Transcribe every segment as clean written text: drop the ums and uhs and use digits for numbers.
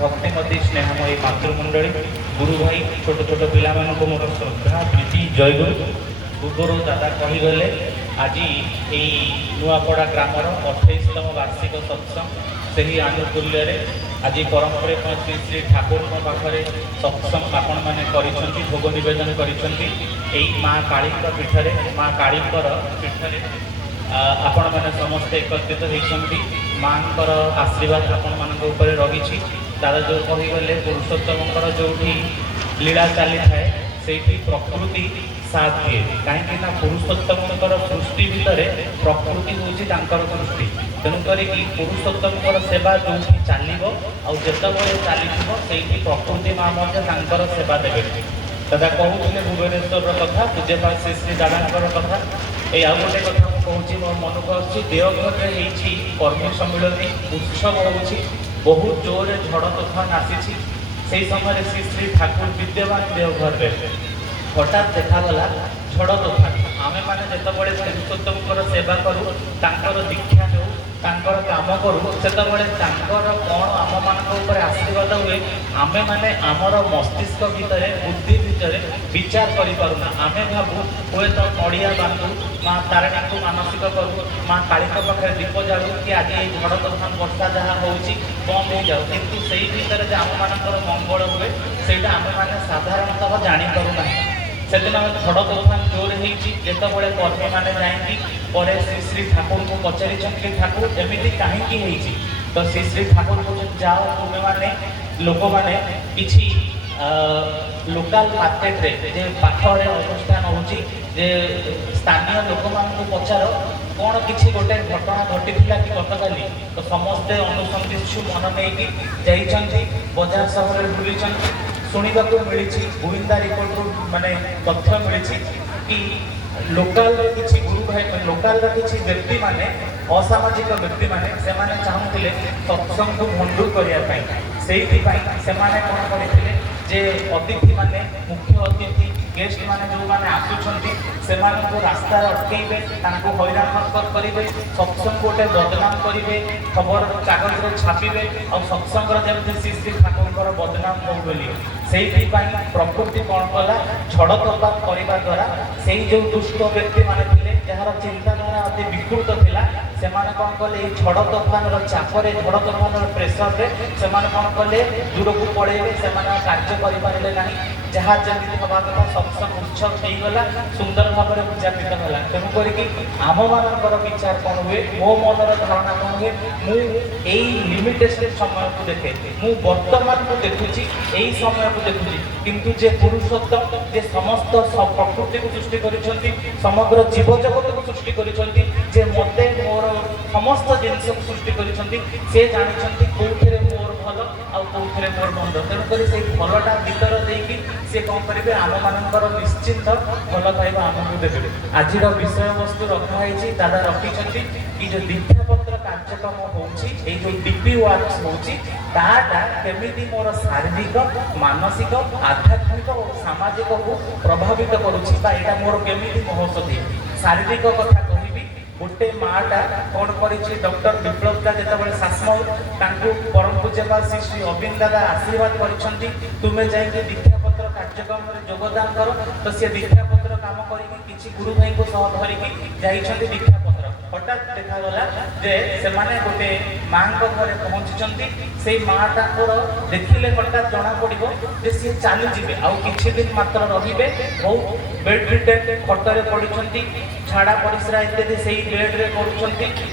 भक्तिमती स्नेहमयी मातृमंडली गुरु भाई छोट छोट पिला मोर श्रद्धा प्रीति जयगुरु पूर्वर दादा कहीगले आज यही नुआपड़ा ग्रामर 28तम वार्षिक सत्संग से ही आनुकूल्य आज परंपरिक श्री श्री ठाकुर पाखे सत्संग आपण मैंने भोग नवेदन कर माँ काली पीठरे माँ काली पीठरे आपण मैंने समस्ते एकत्रित होती माँ आशीर्वाद आपण मान रही दादा जो कहीगले पुरुषोत्तम जो लीला चली थाए से प्रकृति साथ दिए कहीं पुरुषोत्तम सृष्टि भितर प्रकृति हूँ सृष्टि तेणुक पुरुषोत्तम सेवा जो चलो आते चलो से प्रकृति माँ सेवा देवे दादा कहते भुवनेश्वर कथा पूज्यपाल श्री श्री दादा कथा ये आउ गोटे कथा मुझे मो मन को आसी देवघर कर्मी सम्मिलन उत्सव हो बहुत जोर झड़ तोफान आसी से समय श्री श्री ठाकुर विद्यमान देवघर में हठात देखागला झड़ तोफान आमे मैंने जो पुरुषोत्तम सेवा करूँ दीक्षा हो काम करूँ से कौन आम मान आशीर्वाद हुए आमे मैंने आमर मस्तिष्क भितर बुद्धि भितर विचार करूना आमे भावु हुए तो नड़िया बांधु माँ तारिणी को मानसिक करूँ माँ काली पाखे दीप जालू कि आज ये झड़ तोफान वर्षा जहाँ हो कम हो जाऊ कितु से भितर आम मान मंगल हुए से आम मैंने साधारणतः जापरूना से दिन झड़ तोफान जोर होती जितेबाला कर्मी मैंने जाइए श्री श्री ठाकुर को पचारि ठाकुर एमती कहीं तो श्री श्री ठाकुर को जाओ तुम्हें मैंने लोक मैंने कि लोकल मार्केट रे जे पाखरे अनुष्ठान होची जे स्थानीय लोक मान को पचार कौन किसी गोटे घटना घटी कि गतकाली तो समस्ते अनुसंधित्सु मन नहीं जाइए बजार सहर बुली शुणा मिली गोविंदा रिपोर्ट माने तथ्य मिली कि लोकाल किसी गुरु भाई लोकाल किसी व्यक्ति माने असामाजिक व्यक्ति माने से माने चाहूले सत्संग को भंडूर करने से कौन करते जे अतिथि माने मुख्य अतिथि गेस्ट माने जो माने आसुछंती से रास्ता अटकेबे हैरान हरकत करेंगे सत्संग गोटे बदनाम करेंगे खबर कागज रे छापिबे और सत्संग जमी श्री श्री ठाकुर बदनाम कहू बोली से प्रकृति कौन कला झड़ तोफान करने द्वारा से जो दुष्ट व्यक्ति माने जार चिंताधारा अति विकृत थिला से कौन कले झड़ तोफान चापरे झड़ तोफान प्रेसर से कौन कले दूर को पड़े से कार्य करें ना जहाँ जमी हवा कथा सत्संग उत्सव होगा सुंदर भाव में उद्यापित है तेणुक आम मान विचार कौन हुए मो मनर धारणा कौन हुए मुझे लिमिटेशन समय को देखे मु वर्तमान को देखुची यही समय को देखुची किंतु जे पुरुषोत्तम जे समस्त प्रकृति को सृष्टि करिसेंती समग्र जीव जगत को सृष्टि करिसेंती जे मते मोर समस्त जिनिस को सृष्टि करिसेंती से जानिसेंती कोउथरे मोर भल आ कोउथरे मोर मंद तेणुक से भलटा भीतर देकी से कौन करेंगे आम मान निश्चिंत भल पाइबा आमको देवे आज विषय वस्तु रखाई दादा रखी कि जो दीक्षापत्र कार्यक्रम होची जो डीपी वर्क्स होची ताटा केमिति मोर शारीरिक मानसिक आध्यात्मिक और सामाजिक को प्रभावित करुछि बा एटा मोर केमिति महसूस शारीरिक कथा कहबी गोटे माटा कौन करिछि डॉक्टर विप्लव दा जेतेबेले शासमऊ तांको परम पूज्यपाल श्री श्री अरविंद दादा आशीर्वाद करिसंती तुमे जाइके दीक्षापत्र कार्यक्रम में योगदान करो तो सी दीक्षापत्र काम करके गुरु भाई को सह धरिकी जाइछंती दीक्षापत्र हठात देखागला जे से माने गोटे माँ घरे पहुँची से माँटा देखिले हठात जना पड़ो जे सी चली जीवे आउ किछि दिन मात्र रहिबे बहुत बेड रिटेन खटरे पड़ती झाड़ा परिश्रा इत्यादि से बेड्रे करुँच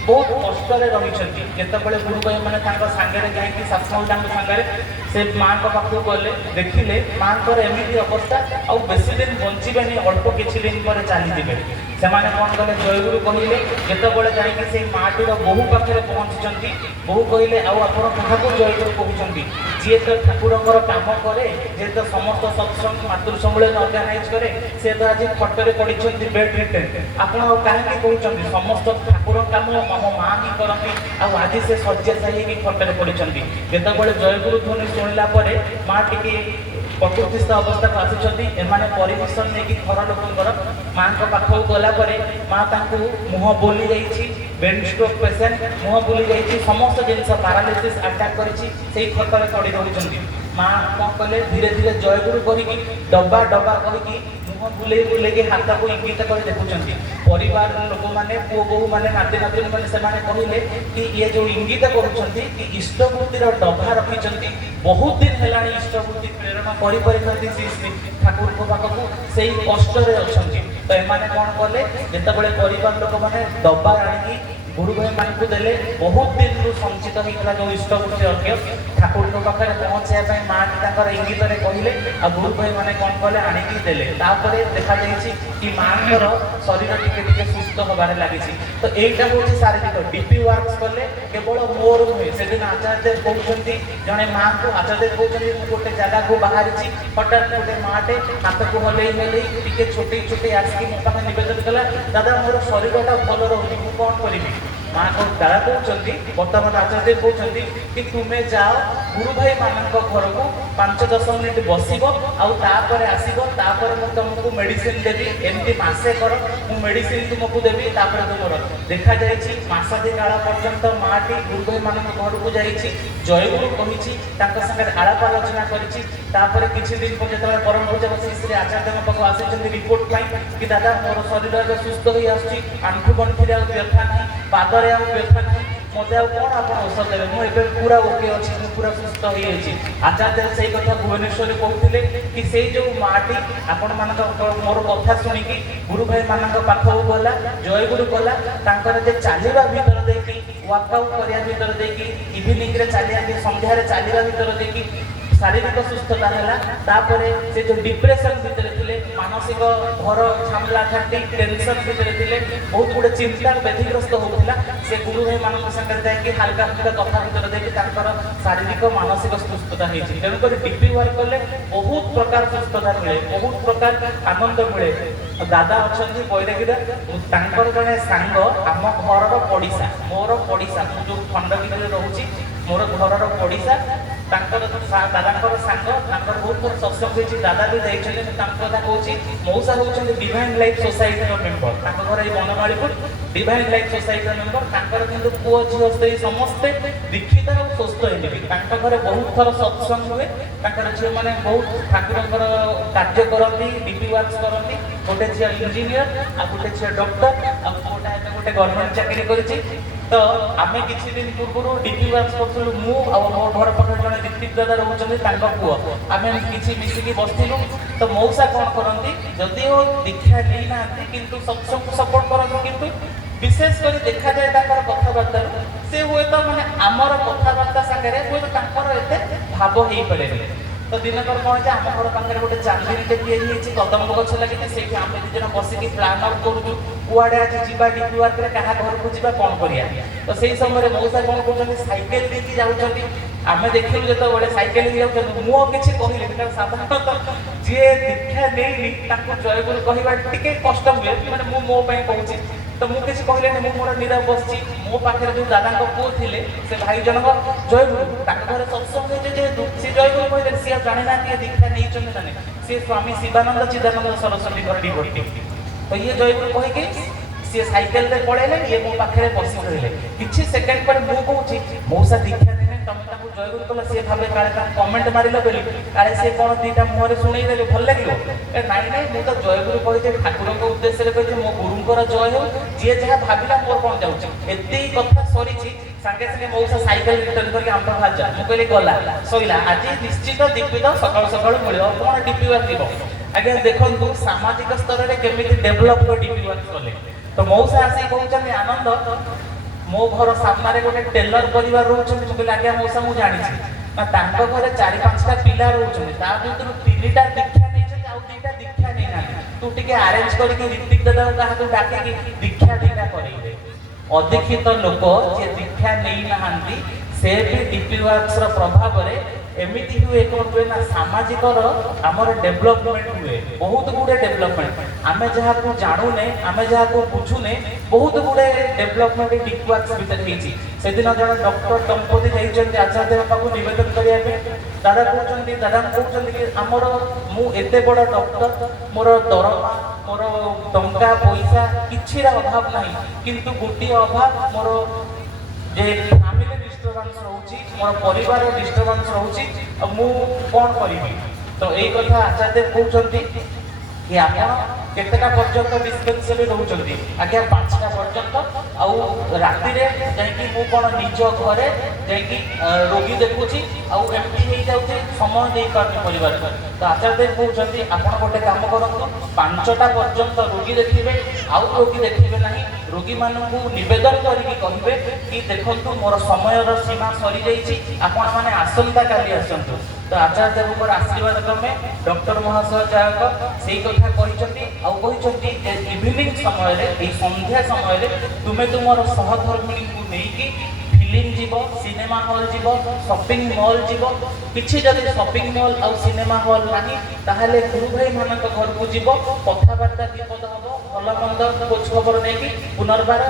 बहुत कष्ट रही जितेबाला गुरु भाई मैंने सांगे जाकि शासमऊ सांगे से माँ पाखक गले देखिले माँ एमती अवस्था आउ बेसी दिन बंचे अल्प किसी दिन पर चलीजे से कौन कले जयगुरु कहले जितेबाला जाकि माँटीर बहु पाखे पहुँची बहु कहले आप जयगुरु कहते जी तो ठाकुर काम करे जे तो समस्त सत्संग मातृ सम्मेलन अर्गानाइज करे से तो आज खटरे पड़ी बेड रिटेन आप कहीं कहते समस्त ठाकुर काम मो माँ ही करती आज से शଯ୍ୟାଶାयୀ ही खटरे पड़ी जितेबाला जयगुरु ध्वनि शुणिला माँ टी प्रकृतिस्थ अवस्था को आसुँच एमाने परमिशन नहीं घर लोक माँ पाखक गला माँ मुह बोली जाइए ब्रेन स्ट्रोक पेसेंट मुह बुली जाइए समस्त जिन पारालीसिस अटैक कर खतरे पड़ रही माँ कौन कले धीरे धीरे जयगुरु करके डब्बा डब्बा करके मुह बुले बुले हाथ को इंगित कर देखुं परिवार लोक मैंने पुओ बोहू मैंने नाती नातुणी मैंने से कहले कि ये जो इंगित करुँच कि इष्टवृत्तिर डब्बा रखी बहुत दिन है इष्टवृत्ति प्रेरणा कर श्री ठाकुर पाखक से कष्ट अच्छा तो एमाने कौन कले जिते परिवार लोक मैंने डब्बा आनिकी गुरु भाई मान को देले बहुत दिन संचित होता जो इष्टवृत्ति अर्घ्य ठाकुर पाखे पहुँचाया माँ इंगित कहले आ गुरु भाई मैंने कौन कले आणिकी देले देखा कि माँ शरीर टिके सुस्थ हबार लगी तो यहीटा हूँ शारीरिक डीपी वर्क कले केवल मोर नुहे से दिन आचार्य कहते जड़े माँ को आचार्य कहते गोटे जगह को बाहरी हठात गोटे माटे हाथ को हल टे छोटे छोटे आसिक मो पाखे नवेदन कला दादा मोर शरीरटा भल रोचे मुझे कौन करी माँ को दादा कहते बर्तमान आचार्य कहते कि तुम्हें जाओ गुरु भाई मान घर को 5-10 मिनिट बसब आपर आसब मुझे तुमको मेडिसिन देवी एमती मसे कर मु मेडिसिन तुमको देवी तुम देखा जाए मसादी काल पर्यंत माटी गुरु भाई मान घर को जाइए जयगुरु कही आलाप आलोचना कर किसी दिन पर जो परम पूजा बस श्री आचार्य पाक आसी रिपोर्ट कि दादा मोर शरीर सुस्थ हो आंठू गंठी व्यथा ना पादरे व्यथा ना मत कौन आप औषध देवे मुझे पूरा ओके अच्छी पूरा सुस्थ हो जाइए आचार्य से कथा भुवनेश्वर कहते कि से जो माटी आपण मान मोर कथा शुणिकी गुरु भाई मान पाखक गला जयगुरु गला चलवा भर देखी वर्कआउट करने भर देखी इवनिंग चलिया संध्यार चलवा भर देखी शारीरिक सुस्थता है से जो डिप्रेशन भितर थे मानसिक घर झमेला घाटी टेंशन भितर थे बहुत गुड़े चिंता व्याधिग्रस्त होता से गुरु भाई मान सागर जाकि हल्का फुल्का कथा भर देखिए शारीरिक मानसिक सुस्थता होती तेणुक डीपी वर्क कले बहुत प्रकार सुस्थता मिले बहुत प्रकार आनंद मिले दादा अच्छा बैरागीरा जड़े सांग आम घर पड़िशा मोर पड़िशा जो खंडगिरी रोचे मोर घर पड़िशा दादा सांग बहुत थोड़ा सत्संग होती दादा भी जाइए कथा कौन मौसा होती डिवाइन लाइफ सोसाइटी मेम्बर घर ये Banamalipur divine life society member कि पुओ झील स्त्री समस्ते दीक्षित और स्वस्थ होती घरे बहुत थर सत्संग हुए झील मैंने बहुत ठाकुर कार्य करती डीपी वर्क करती गोटे झील इंजीनियर आ गोटे झील डॉक्टर आ गोटे गवर्नमेंट चाकरी कर तो आम किसी दिन पूर्व डीपी वर्क करूँ मो घर पाखे जड़े दीप्ति दादा रोचे पुओ आम किसी मिसिकी बसलु तो मौसा कौन करती जदि दीक्षा नहीं ना कि सत्संग सपोर्ट करती किंतु विशेष कर देखा जाए कथबार्ता से हुए तो मैंने आमर कथबार्ता सागर हुए तो एत भाव हो पारे तो दिनकर कौन है आम घर पाखे गोटे चांदीटे या कदम गछ लगे से आम दिज बसिक प्लान आउट करूँ कुआड़े आज जीवा डीपी वर्क क्या घर को जीवा कौन करिया तो से समय मौसा कौन कर सैकेल देकी जाऊँच आम देखिलु जो बड़े सैकेल मुझे किसी कहली साधारणतः जी दीक्षा नहीं जयगुरु कहवा टी कष्ट हुए मैंने मो कहूँ तो मुझे किसी कहले मोर नीरव बस मो पाखे जो दादा पुओ थे से भाई जनक जयगुरु घर सत्संग जेहेतु सी जयगुरु कहते सी जाने ना दीक्षा नहीं मैंने सी स्वामी शिवानंद चिदानंद सरस्वती डिवोटी तो ये जयगुरु कहीकि सी सैकेल पलैले ये मो पाखे बस रही किसी सेकेंड पर मुझे कहूँ मौसा दीक्षा देने तुम जयगुरु कल सी भावे काले कमेंट मारिल बोली काले सी कौन दीटा मुहर शुणेदेले भल लगे ना ना मुझे तो जयगुरु कही ठाकुर उद्देश्य कही मो गुरुंर जय हो जी जहाँ भाविला मोर कौन जाऊँगी एत कथा सरी सागे सागे मौसा सैकेल रिटर्न करके आम बाहर जा मुझे गला सैला आज निश्चित दीपित सका सका मिल कौन डीपी वर्क आज्ञा देखो सामाजिक स्तर में केमी डेभलप डीपी वर्क कले तो मौसा आसिक कहते आनंद मो घर सामने गोटे टेलर परिवार रोचे मुझे आज्ञा मौसा मुझे जानी ना घरे 4-5टा पिला रोचे भर 3टा दीक्षा नहीं आउ 2टा दीक्षा नहीं ना तू टे आरेंज करके ऋतिक दादा क्या डाक दीक्षा दीटा कर अदीक्षित लोक जे दीक्षा नहीं ना से भी डीपी वर्क्स प्रभाव एमती हुए कौन हुए ना सामाजिक आमर डेभलपमेंट हुए बहुत गुड़े डेभलपमेंट आम जहाँ को जानूने आम जहाँ को बुझुने बहुत गुड़े डेभलपमेंट डीपी वर्क्स भितर से दिन जन डॉक्टर दंपति जाइए आचार्य बापा को नवेदन करने दादा कहते दादा कहते कि आमर मु एते बड़ डॉक्टर मोर दरमा मोर टंका पैसा किसी अभाव ना किंतु गोटे अभाव मोर जे फैमिली डिस्टर्बांस रोची मोर परिवार डिस्टर्बांस रोची मु कौन करी तो यही कथा आचार्य कहते कि आप केतटा पर्यंत डिस्पेंसरी रोचंती आज्ञा 5टा पर्यंत आउ राति रे जाइकी मु कोन निज घरे जाइकी रोगी देखुची आउ एमटी हे जाउथे समय दे करनी परिवार तो आचार्य कहउचंती आपण गोटे काम करंतु 5टा पर्यंत रोगी देखिबे आउ रोगी देखिबे नाही रोगी मानकु निवेदन करिकि कहिबे कि देखंतु मोर समयर सीमा सरी जाईची आपण माने आसंता काली आसंतु तो आचार्य देवकर आशीर्वाद क्रमे डॉक्टर महाशय जायक सेई कथा कहिसंती आउ कहिसंती इवनिंग समय रे ए संध्या समय रे तुमे तुमर सहधर्मिणी को नेकी फिल्म जीव सिनेमा हॉल जीव शॉपिंग मॉल जीव किछि जदि शॉपिंग मॉल आउ सिनेमा हॉल नाही ताहाले गुरु भाई मानक घर को जीव कथाबार्ता विपद हबो भल मंद खोज खबर नेकी पुनर्बार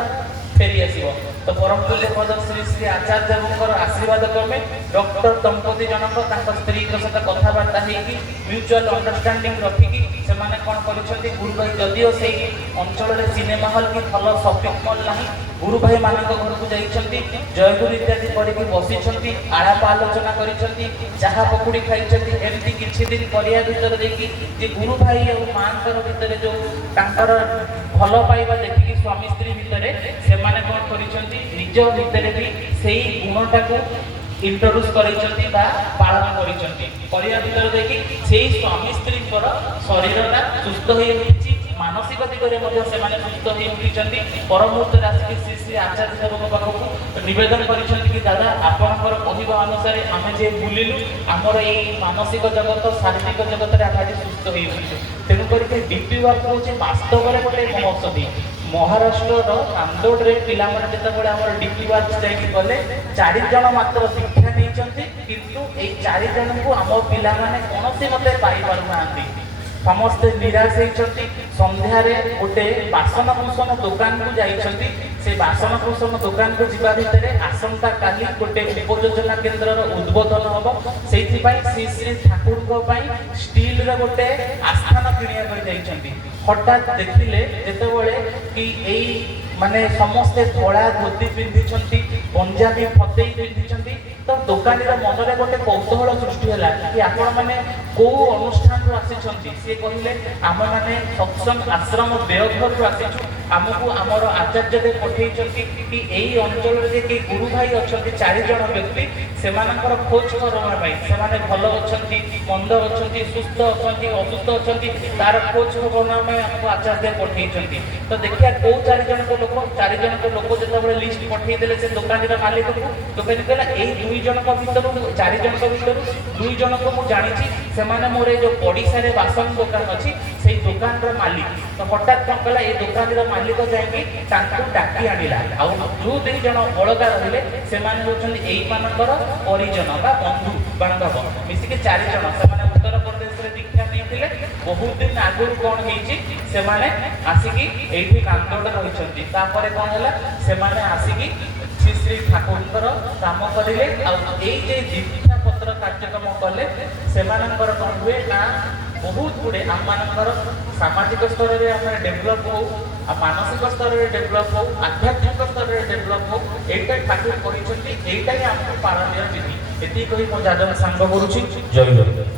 फेरी आसीबो तो परम पूज्य पद श्री श्री आचार्य देवकर आशीर्वाद क्रमे डॉक्टर दंपति जनक तांकर स्त्री के साथ कथाबार्ता हेकी म्यूचुअल अंडरस्टैंडिंग रखिकी से माने कोन करिसथि गुरु भाई जदियो से अंचल रे सिनेमा हॉल की भल शॉपिंग मॉल नाही गुरु भाई मानक घर को जाइछंती जयगुरु इत्यादि पढ़ी बसिछंती आलाप आलोचना करिछंती चाहा पकुड़ी खाइछंती एमती किछि दिन करिया भीतर देखि जे गुरु भाई और मानकर भीतर जो तांकर भल पाइबा देखि स्वामी स्त्री भीतर से माने कोन करिछंती निज भीतर भी सेही गुणटा को इंट्रोड्यूस करिछंती बा पालन करिछंती करिया भीतर देखि सेही स्वामी स्त्री पर शरीरटा सुस्थ होई उठिछि मानसिक दिगरे मध्य से माने सुस्थ होई उठिछंती परमुहूर्त राशि श्री श्री आचार्य देवक पाखक निवेदन करिछंती कि दादा आपनकर कहिबा अनुसार आमे जे बुलिलु हमर ए मानसिक जगत शारीरिक जगत रे आमे सुस्थ होई उठिछु तेनु करी डीपी वर्क होछि वास्तव रे गोटे महौषधि महाराष्ट्र नांदोड़ रे पिला माने जेतबेले हमर डीपी वर्क जाई गले 4 जण मात्र शिक्षा नैचंती किंतु ए 4 जण को हम पिला माने कोनोसी मते पाई पारु नांती समस्ते निराश होती संध्या गोटे बासन कुसन दुकान को जाइछंती से बासन कुसन दुकान को जीवा भितर आसंता काली गोटे उपयोजना केन्द्र उद्बोधन हम से श्री श्री ठाकुर स्टील रे गोटे आस्थान किनिया जाइछंती हठात देखिले जेतेबेले कि एई माने समस्ते धोला धोती पिंधिछंती पंजाबी फतेई पिंधिछंती तो दुकानी मनरे गोटे कौतूहल सृष्टि है कि आपण मैंने कौ अनुष्ठान आसी सी कहले आम मैंने सत्संग आश्रम देवघर आसीचु आमको आमर आचार्य देव पठे कि यही अंचल में गुरु भाई अच्छा 4 जण व्यक्ति से खोज करने से भल अच्छा मंद अच्छा सुस्थ अच्छा असुस्थ अच्छा तार खोज करना आमको आचार्य देव पठे तो देखिए कौ 4 जन को लोक 4 जन को लोक जो लिस्ट पठेदेले से दुकानी मालिक को दुकानी कहला यही 2 जन भर 4 जन भर 2 जन को मुझे जानी से मोर जो पड़ीसा बासन दुकान अच्छी से दुकान मालिक तो हठात कौन कला ये दुकान मालिक जाकि डाकी आणिला आ जो 2 जन अलगा रहिले से मानकर परिजन बा बंधु बांधव मिसिक 4 जन से उत्तर प्रदेश रे दीक्षा नहीं बहुत दिन आगुरी कौन से आसिकी एठी नांदोड़ रही कौन है आसिकी श्री श्री ठाकुर काम करेंगे जे दीक्षा पत्र कार्यक्रम कले से कौन हुए ना बहुत गुड़े आम मानकर सामाजिक स्तर में आम डेभलप हो मानसिक स्तर में डेभलप हो आध्यात्मिक स्तर में डेभलप हो यहीटा ठाकुर कहते ही आमको पालनीय विधि ये कही मो जादव सांग करुँच जय गुरु।